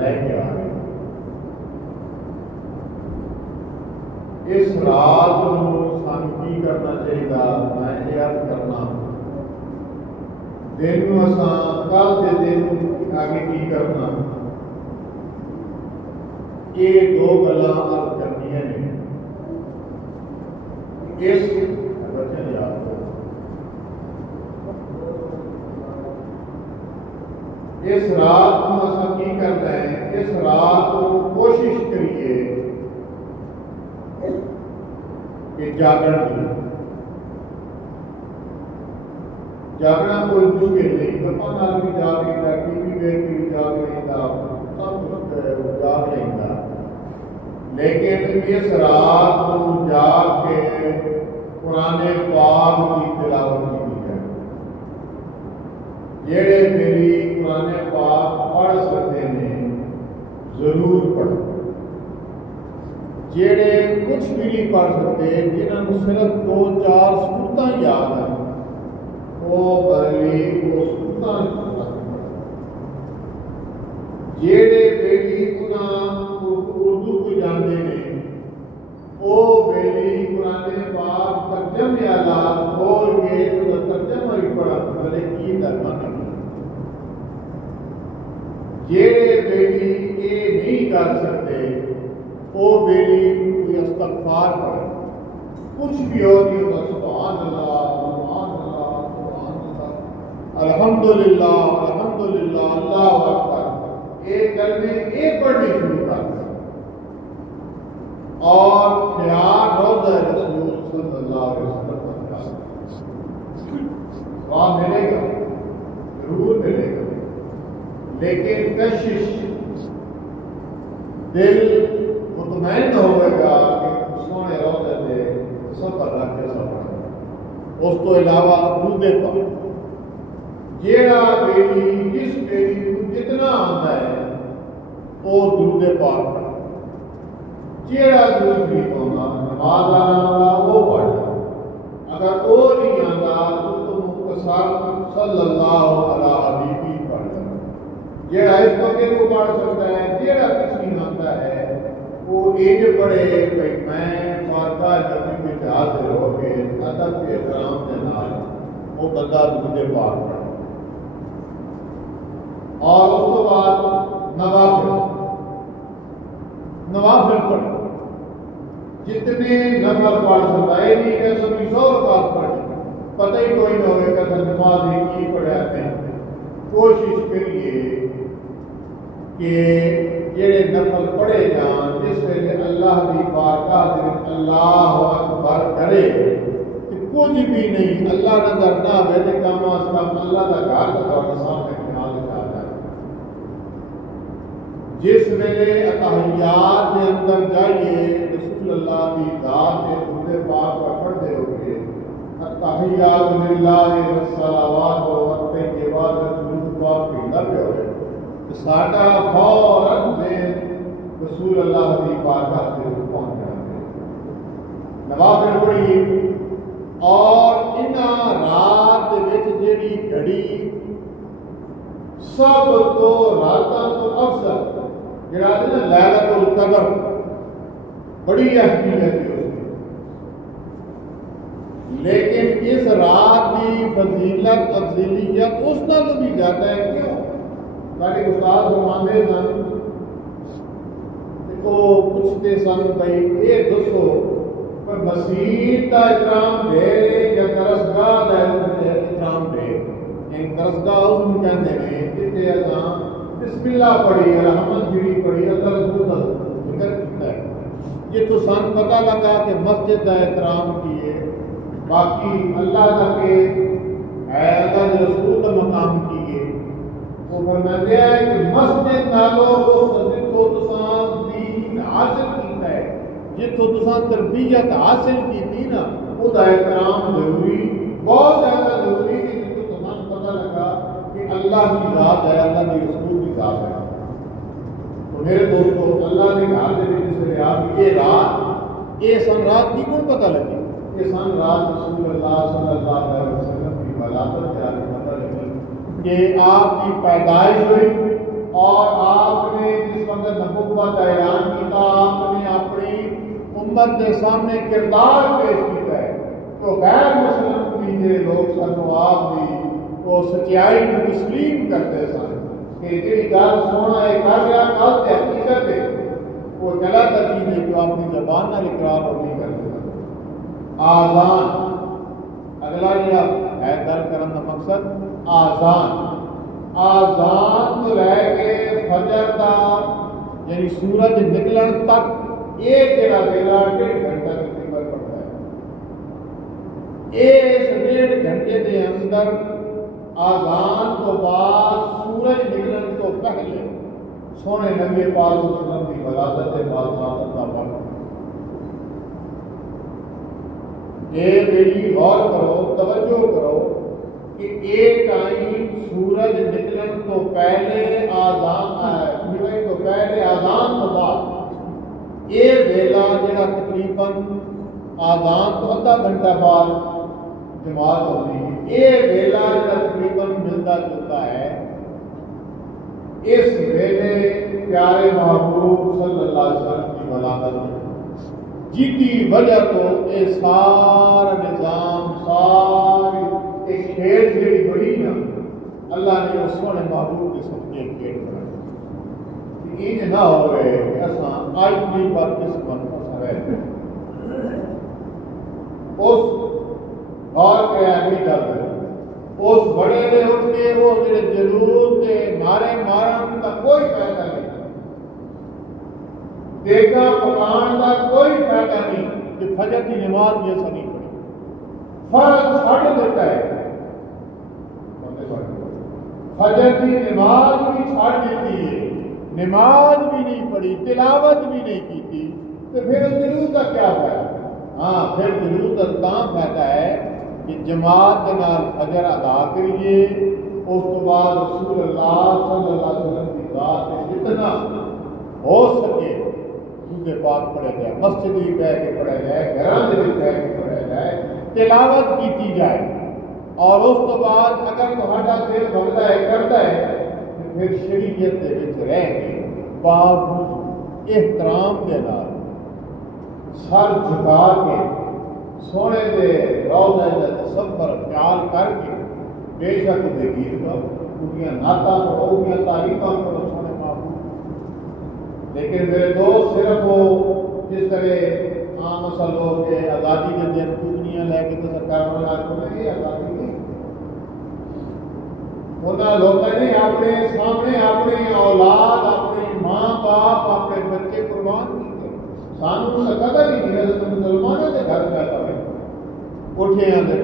لے کے آ رہے. اس رات کو سان کی کرنا چاہیے؟ میں یہ عرض کرنا دن کل کے دن آگے کی کرنا، یہ دو گلاں عرض کرنی نے. اس بچے یاد کرو، اس رات کو اصل کی کرنا ہے، اس رات کو کوشش کریے کہ جاگنا کوئی مشکل نہیں. گپا نال بھی جاگ لینا، ٹی وی دیکھ کے بھی جاگ لینا، سب کچھ جاگ لینا، لیکن اس رات کو جاگ کے قرآن پاک کی تلاوت کی جائے. جہے میری قرآن پاک پڑھ سکتے ہیں ضرور پڑھیں. جہے کچھ بھی نہیں پڑھ سکتے، جنہوں نے صرف 2-4 سورتیں یاد ہیں، وہ بھلی وہ سورتیں جہے بیٹی اردو کو جانتے ہیں، وہ بیٹی قرآن پاک ترجمے والا کھول کے ترجمہ بھی پڑھا بھلے کی درمان. جہے بیٹی یہ نہیں کر سکتے، وہ بیٹی کوئی استغفار پڑھے، کچھ بھی ہو نہیں ہوتا، سبحان اللہ سبحان اللہ سبحان اللہ الحمدللہ الحمدللہ اللہ اکبر، ایک کلمے ایک پڑھنی شروع کر دیں اور خیال روضہ رسول صلی اللہ علیہ وسلم کا وہاں ملے گا، ضرور ملے گا. لیکن کشش دل مطمئن ہوئے گا کہ سونے روضے دے سفر رکھ کے سفر. اس تو علاوہ دودھے پاک جیڑا بیٹی جس بیٹی کو جتنا آتا ہے وہ دودھے پاک پڑھے. جیڑا دودھ نہیں پاؤں نماز آنا وہ پڑھنا. اگر وہ نہیں آتا تو مختصر صلی اللہ علیہ حبیبی پڑھنا. جیڑا اس وقت کو پڑھ سکتا ہے، جیڑا کچھ نہیں آتا ہے وہ ایج پڑھے کہ میں پارکہ نبی میں حاضر ہو کے ادب کے احترام کے نال وہ بندہ دودھے پاک پڑھے. اور اس کے بعد نوافل پڑھے. جتنے نفل پڑھ سکتا ہے نہیں کہ سبھی 100 رکعت پڑھے، پتہ ہی کوئی نہ ہوئے کہ نماز ہی کی پڑھاتے ہیں. کوشش کریے کہ جڑے نفل پڑھے جان جس ویلے اللہ کی بارگاہ میں اللہ اکبر کرے کہ کچھ بھی نہیں، اللہ نظر نہ آئے تو کم از کم اللہ کا گھر کا سامنے خیال جاتا ہے. جس ویلے اتحیات کے اندر جائیے رسول اللہ کی ذات کے درود پاک پر پڑھتے ہو گے، التحیات للہ والصلوات والطیبات درود پاک پڑھنا پہ ہوئے تو ساڈا فوراً ذہن رسول اللہ کی بارگاہ سے پہنچ جاتے ہیں. نوافل پڑھیے اور انہاں رات وچ جیڑی گھڑی سب تو راتاں تو افضل جڑا ہے نا لیلۃ القدر، بڑی اہمیت ہے. لیکن اس رات کی فضیلت افضلیت اس نال بھی زیادہ ہے. کیوں؟ سارے استاد فرماندے سن وہ پوچھتے سن بھائی یہ دسو پر مسیح کا احترام دے یا درسگاہ کا احترام دے. ان درسگاہ اس کو کہتے ہیں جتنے اذان بسم اللہ پڑھی رحمت جڑی پڑھی اللہ رسول کا ذکر کیتا ہے. یہ تو سن پتہ لگا کہ مسجد کا احترام کیے، باقی اللہ کا کہ ہے اللہ کے رسول کا مقام کیے. وہ فرماتے ہیں کہ مسجد نالو اس جتوں تساں دین حاصل کیتا ہے، جتوں تساں تربیت حاصل کیتی نا، وہ دا احترام ضروری، بہت زیادہ ضروری ہے. جتوں تساں پتہ لگا کہ اللہ کی ذات ہے، اللہ کے رسول کی ذات ہے. تو میرے دوستو اللہ نے گھر دے وچ سے آپ یہ رات، یہ سن رات کی کون پتہ لگی؟ یہ سن رات رسول اللہ صلی اللہ علیہ وسلم کی ولادت کے آگے پتہ لگی کہ آپ کی پیدائش ہوئی اور آپ نے امت کے سامنے کردار پیش کیا ہے تو غیر مسلم بھی جڑے لوگ سن آپ بھی وہ سچائی کو تسلیم کرتے سن کہ جی گل سونا یہ کر رہا گل تو حقیقت ہے وہ غلط چیز ہے جو اپنی زبان نال اقرار اور نہیں کرتے. آزان اگلا جڑا ہے گل کرن کا مقصد آزان تو لے کے فجر کا یعنی سورج نکلن تک یہ جڑا ویلا 1.5 گھنٹہ تقریباً پڑتا ہے. اس 1.5 گھنٹے کے اندر آزان تو بعد سورج نکلن تو پہلے سونے نبی پاک صلی اللہ علیہ وسلم کی ولادت کے بعد کا وقت یہ میری غور کرو توجہ کرو کہ ایک ٹائم سورج نکلن تو پہلے آزان تو بعد یہ ویلا جڑا تقریباً آزان تو آدھا گھنٹہ بعد جماعت ہوتی ہے یہ ویلا جڑا تقریباً ملتا جلتا ہے. اس ویلے پیارے محبوب صلی اللہ علیہ وسلم کی ولادت جی کی وجہ تو یہ سارا نظام ساری ایک کھیل جڑی بڑی نا اللہ نے اس سونے محبوب کے سمجھے کھیل بنائی یہ نہ ہو رہے کہ اصل آج بھی پر کس بن رہے اس اور کیا نہیں کر رہے اس بڑے نے اٹھ کے وہ جڑے جلوس کے نعرے مارن کا کوئی فائدہ نہیں دیکھا پکان کا کوئی فائدہ نہیں کہ فجر کی نماز بھی ایسا نہیں پڑھی فرض چھوڑ دیتا ہے فجر کی نماز بھی چھوڑ دیتی ہے نماز بھی نہیں پڑھی تلاوت بھی نہیں کی تھی تو پھر جلوس کا کیا فائدہ. ہاں پھر جلوس کا کام فائدہ ہے کہ جماعت کے نال فجر ادا کریے اس تو بعد رسول اللہ صلی اللہ علیہ وسلم کی ذات میں جتنا ہو سکے درود پاک پڑھے جائے مسجد بھی بیٹھ کے پڑھا جائے گھراں میں بھی بیٹھ کے پڑھا جائے تلاوت کی جائے اور اس تو بعد اگر تہاڈا دل بغدا ہے کرتا ہے تو پھر شریعت دے وچ رہ کے باوجود احترام دے نال سر جھکا کے سونے دے روضے دے تصور خیال کر کے بے شک دے گیت کرو ان نعتاں پڑھو ان تعریفاں کرو سونے محبوب. لیکن میرے دوست صرف وہ جس طرح عام اصل لوگ کے آزادی کے دن دنیا لے کے تو سرکار بنا کے یہ آزادی نہیں انہاں لوگوں نے اپنے سامنے اپنی اولاد اپنے ماں باپ اپنے بچے قربان کیتے سانوں تو قدر ہی نہیں حضرت مسلمانوں کے گھر پیدا ہوئے اٹھے ہیں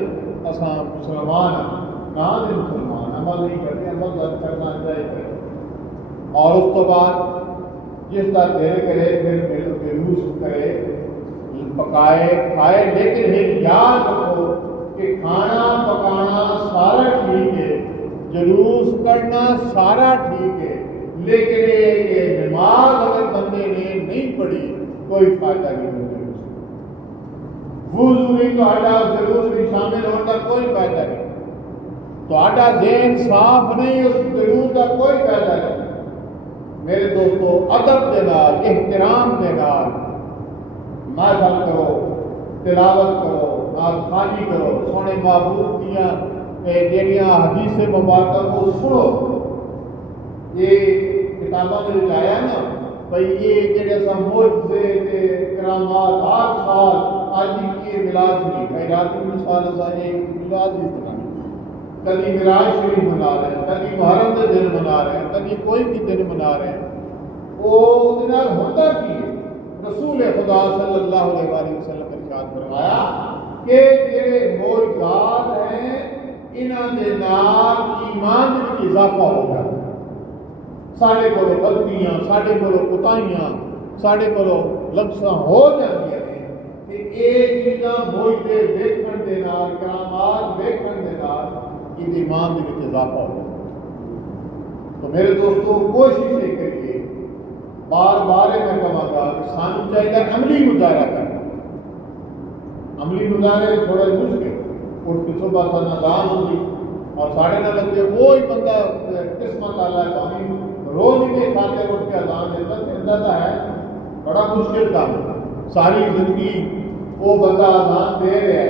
اساں مسلمان کہاں دے مسلمان عمل نہیں کرتے عمل کرنا چاہیے اور اس تو بعد جس کا دل کرے پھر جلوس کرے پکائے کھائے لیکن ایک یاد رکھو کہ کھانا پکانا سارا ٹھیک ہے جلوس کرنا سارا ٹھیک ہے لیکن یہ نماز اگر بندے نے نہیں پڑھی کوئی فائدہ نہیں ہوتا وضو بھی جلوس بھی شامل ہونے کا کوئی فائدہ نہیں ذہن صاف نہیں اس جلوس کا کوئی فائدہ نہیں. میرے دوستو ادب کے نال احترام کے نال محفل کرو تلاوت کرو نال خالی کرو سونے محبوب دیاں جہاں حدیث مبارکہ کو سنو. یہ کتابوں میں آیا نا بھائی یہ جڑے سا معجزے کرامات ہر سال آج کی میلاد شریف خیرات مثال میلاد بھی بنا کبھی معراج شریف منا رہے ہیں کبھی محرم کے دن منا رہے ہیں کبھی کوئی بھی دن منا رہے ہیں وہ ہوتا کی رسول خدا صلی اللہ علیہ وآلہ وسلم نے ارشاد فرمایا کہ جڑے معجزات ہیں انہاں دے نال ایمان میں اضافہ ہو جاتا ہے. ساڈے کولو غلطیاں ساڈے کولو کوتاہیاں ساڈے کولو لفظاں ہو جاندیاں نے کہ یہ چیزاں معجزے ویکھن دے نال کرامات ویکھن دے نال ایمان دے وچ اضافہ ہو جاتا ہے. تو میرے دوستو کوشش یہ کریے بار بار میں کہاں گا کہ سانو چاہیے عملی مظاہرہ کرنا. عملی مظاہرے تھوڑا مشکل اٹھ کے صبح کا نظام ہوگی اور ساڑھے نہ لگے وہی بندہ قسمت والا ہے پانی روز ہی کے کھاتے اٹھ کے اذان دیتا ہے بڑا مشکل کام ہے. ساری زندگی وہ بندہ آزان دے رہا ہے،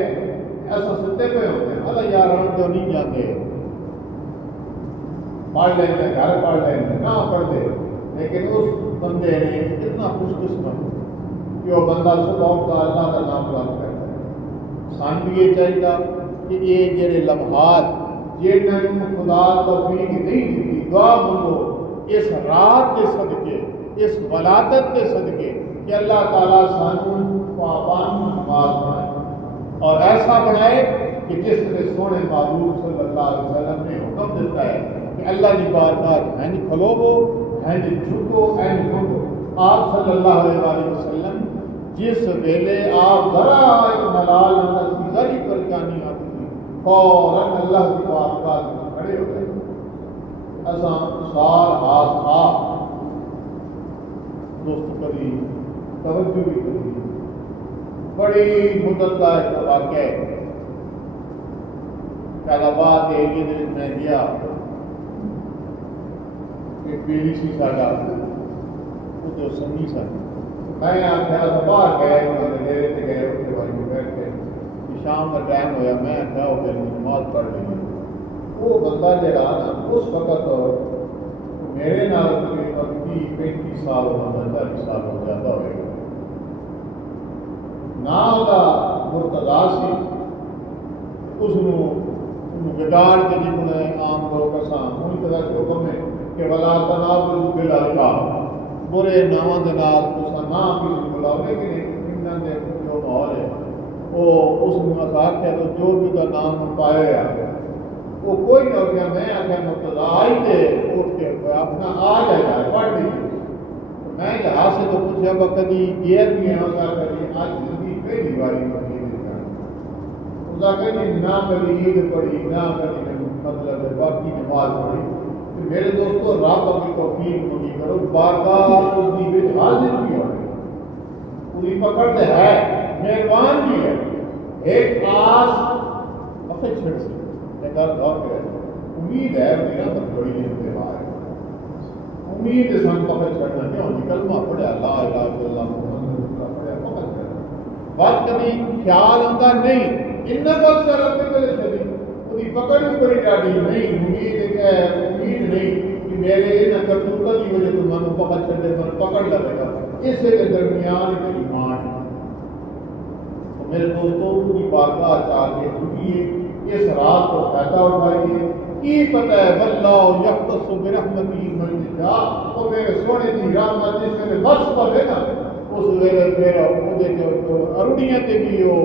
ایسا ستے پہ ہوتے ہیں اللہ یار ہم جو نہیں جاتے پڑھ لیں گے، گھر پڑھ لیں گے، نہ پڑھ دے، لیکن اس بندے نے کتنا خوش قسمت کہ وہ بندہ صبح اٹھتا اللہ کا نام یاد کرتا ہے۔ سان بھی یہ چاہیے کہ یہ جڑے لمحات جنہوں خدا توفیق نہیں دیتی، دعا منگو اس رات کے صدقے، اس ولادت کے صدقے کہ اللہ تعالیٰ سانو پابند نماز بنائے اور ایسا بنائے کہ جس طرح سونے معبود صلی اللہ علیہ وسلم نے حکم دیتا ہے کہ اللہ کی بارگاہ ہینج کھلوو، ہینج جھکو، ہینج گھٹو۔ آپ صلی اللہ علیہ وسلم جس ویلے آپ ذرا ایک ملال اندر کی ذری پریشانی آتی تھی فوراً اللہ کی بارگاہ میں کھڑے ہو گئے۔ ایسا سار ہاتھ تھا دوست کبھی توجہ بھی کری بڑی مدت کا ایک واقعہ ہے۔ آباد ایریے میں گیا، ایک بیوی سی ساڈا وہ تو سنگی سن، میں آخیا باہر گئے انہوں نے ڈیرے سے گئے اس کے بارے میں بیٹھ کے شام کا ٹائم ہوا، میں آخیا وہ پھر نماز پڑھ لی۔ وہ بندہ جہاں نا اس وقت میرے نال تقریباً 30-35 سال ہونا، 40 سال ہو زیادہ ہوئے گا، نہ وہ مرتضا سی، اس بگاڑ کے جن عام لوگ ان طرح کے حکم ہے کہ ولا تنابزوا بالالقاب، برے ناموں کے نام کسی بلاؤ، لیکن جو ماحول ہے وہ اس مساق ہے تو جو بھی کا نام پایا وہ کوئی نہ ہو گیا۔ میں آخیا مرتضا آئی تھے اٹھ کے اپنا آ جائے پڑھ لیجیے۔ میں جہاز سے تو پوچھا کہ کبھی گیر بھی ہے ہوتا، کبھی آج زندگی پہلی باری نہ کبھی عید پڑھی، نہ کبھی مطلب باقی نماز پڑھی۔ میرے دوستو رب اپنی توفیق مگی کرو، بارگاہ حاضر بھی ہو پوری پکڑ تو ہے، مہربان بھی ہے، ایک آس اپنے چھڑ سے گل غور کرے، امید ہے میرا تو بڑی انتہا ہے، امید ہے سن پکڑ چھڑنا کیوں نہیں، کلمہ پڑھیا لا الہ الا اللہ محمد رسول اللہ پڑھیا پکڑ چھڑنا، بات کبھی خیال آتا نہیں ان وقت سے رب کے چلی وہی پکڑ بھی بڑی ڈاڑی نہیں، امید ہے امید نہیں کہ میرے ان کرتوتوں کی وجہ سے میں پکڑ چھڑے پر پکڑ لگے گا، اس کے درمیان ایک ایمان ہے۔ تو میرے دوستوں کی بارگاہ چاہ کے چکیے، اس رات کو فائدہ اٹھائیے، کی پتہ ہے واللہ یختص برحمتہ من یشاء، وہ میرے سونے کی رحمت جس میں بس پڑے نا اس ویلے پھر وہ اروڑیاں تے بھی ہو